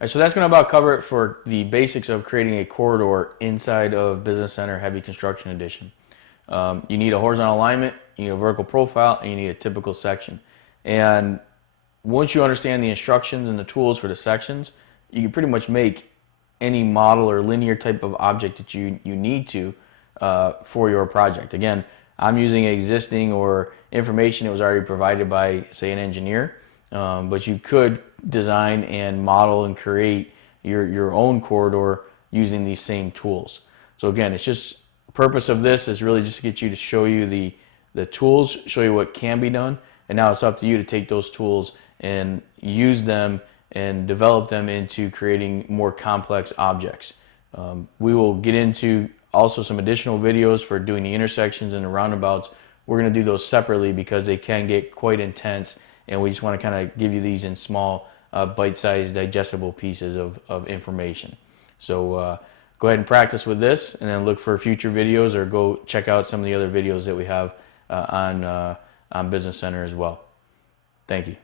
right, so that's going to about cover it for the basics of creating a corridor inside of Business Center Heavy Construction Edition. You need a horizontal alignment, you need a vertical profile, and you need a typical section. And once you understand the instructions and the tools for the sections, you can pretty much make any model or linear type of object that you need to for your project. Again, I'm using existing or information that was already provided by, say, an engineer, but you could design and model and create your own corridor using these same tools. So again, it's just purpose of this is really just to get you to show you the tools, show you what can be done, and now it's up to you to take those tools and use them and develop them into creating more complex objects. We will get into also some additional videos for doing the intersections and the roundabouts. We're going to do those separately because they can get quite intense, and we just want to kind of give you these in small bite-sized digestible pieces of information. So go ahead and practice with this, and then look for future videos, or go check out some of the other videos that we have on Business Center as well. Thank you.